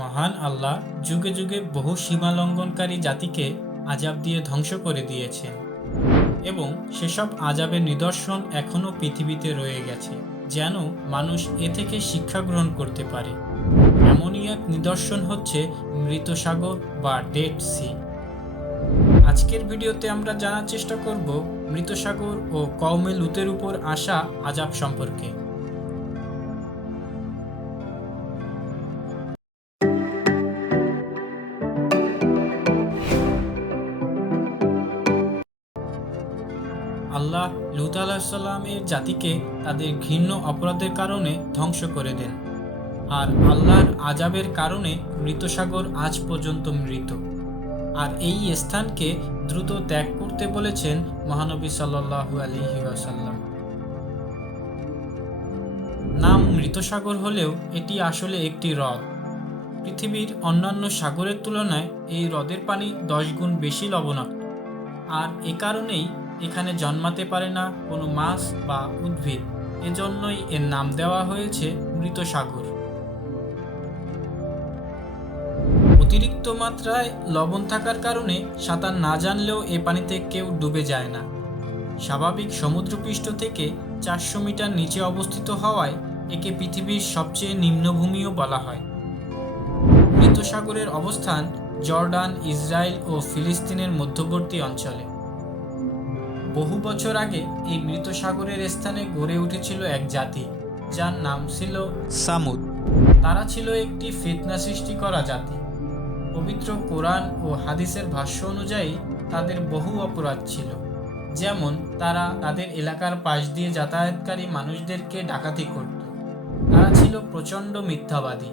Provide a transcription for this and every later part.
মহান আল্লাহ যুগে যুগে বহু সীমালঙ্ঘনকারী জাতিকে আযাব দিয়ে ধ্বংস করে দিয়েছেন এবং সেসব আযাবের নিদর্শন এখনও পৃথিবীতে রয়ে গেছে, যেন মানুষ এ থেকে শিক্ষা গ্রহণ করতে পারে। এমনই এক নিদর্শন হচ্ছে মৃত সাগর বা ডেড সি। আজকের ভিডিওতে আমরা জানার চেষ্টা করব মৃত সাগর ও কওমে লুতের উপর আসা আযাব সম্পর্কে। আল্লাহ লূত আলাইহিসসালামের জাতিকে তাদের ঘৃণ্য অপরাধের কারণে ধ্বংস করে দেন, আর আল্লাহর আযাবের কারণে মৃত সাগর আজ পর্যন্ত মৃত। আর এই স্থানকে দ্রুত ত্যাগ করতে বলেছেন মহানবী সাল্লাল্লাহু আলাইহি ওয়াসাল্লাম। নাম মৃত সাগর হলেও এটি আসলে একটি হ্রদ। পৃথিবীর অন্যান্য সাগরের তুলনায় এই হ্রদের পানি 10 গুণ বেশি লবণাক্ত, আর এ কারণেই এখানে জন্মাতে পারে না কোনো মাছ বা উদ্ভিদ। এজন্যই এর নাম দেওয়া হয়েছে মৃত সাগর। অতিরিক্ত মাত্রায় লবণ থাকার কারণে সাঁতার না জানলেও এ পানিতে কেউ ডুবে যায় না। স্বাভাবিক সমুদ্রপৃষ্ঠ থেকে 400 মিটার নিচে অবস্থিত হওয়ায় একে পৃথিবীর সবচেয়ে নিম্নভূমিও বলা হয়। মৃত সাগরের অবস্থান জর্ডান, ইসরায়েল ও ফিলিস্তিনের মধ্যবর্তী অঞ্চলে। বহু বছর আগে এই মৃত সাগরের স্থানে গড়ে উঠেছিল এক জাতি, যার নাম ছিল সামুদ। তারা ছিল একটি ফিতনা সৃষ্টি করা জাতি। পবিত্র কোরআন ও হাদিসের ভাষ্য অনুযায়ী তাদের বহু অপরাধ ছিল, যেমন তারা তাদের এলাকার পাশ দিয়ে যাতায়াতকারী মানুষদেরকে ডাকাতি করত। তারা ছিল প্রচণ্ড মিথ্যাবাদী।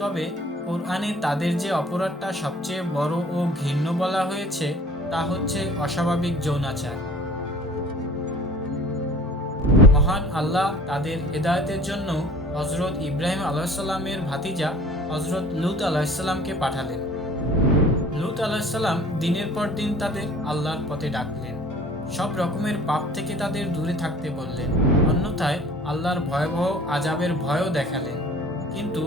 তবে কোরআনে তাদের যে অপরাধটা সবচেয়ে বড় ও ঘৃণ্য বলা হয়েছে তা হচ্ছে অস্বাভাবিক যৌনাচার। মহান আল্লাহ তাদের হেদায়েতের জন্য হযরত ইব্রাহিম আলাইহিসসালামের ভাতিজা হযরত লূত আলাইহিসসালামকে পাঠালেন। লূত আলাইহিসসালাম দিনের পর দিন তাদের আল্লাহর পথে ডাকলেন, সব রকমের পাপ থেকে তাদের দূরে থাকতে বললেন, অন্যথায় আল্লাহর ভয়াবহ আযাবের ভয়ও দেখালেন। কিন্তু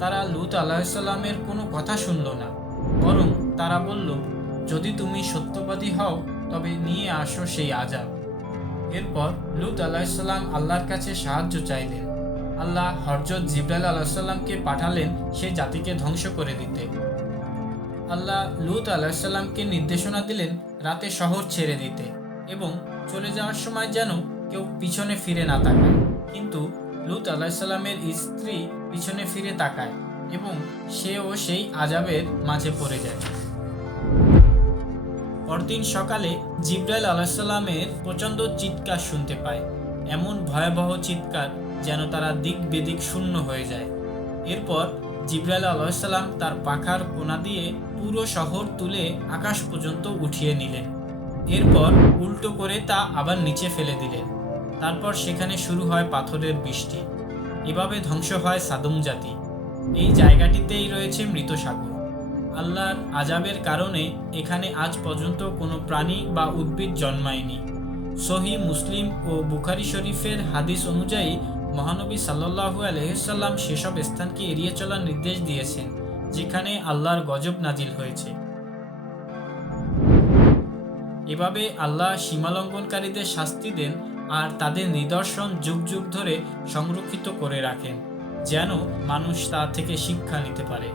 তারা লূত আলাইহিসসালামের কোনো কথা শুনল না, বরং তারা বলল, যদি তুমি সত্যবাদী হও তবে নিয়ে আসো সেই আযাব। এরপর লূত আলাইহিসসালাম আল্লাহর কাছে সাহায্য চাইলেন। আল্লাহ হযরত জিবরাইল আলাইহিসসালামকে পাঠালেন সেই জাতিকে ধ্বংস করে দিতে। আল্লাহ লূত আলাইহিসসালামকে নির্দেশনা দিলেন রাতে শহর ছেড়ে দিতে এবং চলে যাওয়ার সময় যেন কেউ পিছনে ফিরে না তাকায়। কিন্তু লূত আলাইহিসসালামের স্ত্রী পিছনে ফিরে তাকায় এবং সেও সেই আযাবের মাঝে পড়ে যায়। পরদিন সকালে জিবরাইল আলাইহিসসালামের প্রচণ্ড চিৎকার শুনতে পায়, এমন ভয়াবহ চিৎকার যেন তারা দিক বেদিক শূন্য হয়ে যায়। এরপর জিবরাইল আলাইহিসসালাম তার পাখার কোনা দিয়ে পুরো শহর তুলে আকাশ পর্যন্ত উঠিয়ে নিলেন। এরপর উল্টো করে তা আবার নিচে ফেলে দিলেন। তারপর সেখানে শুরু হয় পাথরের বৃষ্টি। এভাবে ধ্বংস হয় সাদম জাতি। এই জায়গাটিতেই রয়েছে মৃত সাগর। আল্লাহর আযাবের কারণে এখানে আজ পর্যন্ত কোনো প্রাণী বা উদ্ভিদ জন্মায়নি। সহিহ মুসলিম ও বুখারী শরীফের হাদিস অনুযায়ী মহানবী সাল্লাল্লাহু আলাইহিসসালাম সেসব স্থানকে এড়িয়ে চলার নির্দেশ দিয়েছেন যেখানে আল্লাহর গজব নাজিল হয়েছে। এভাবে আল্লাহ সীমালঙ্ঘনকারীদের শাস্তি দেন আর তাদের নিদর্শন যুগ যুগ ধরে সংরক্ষিত করে রাখেন, যেন মানুষ তা থেকে শিক্ষা নিতে পারে।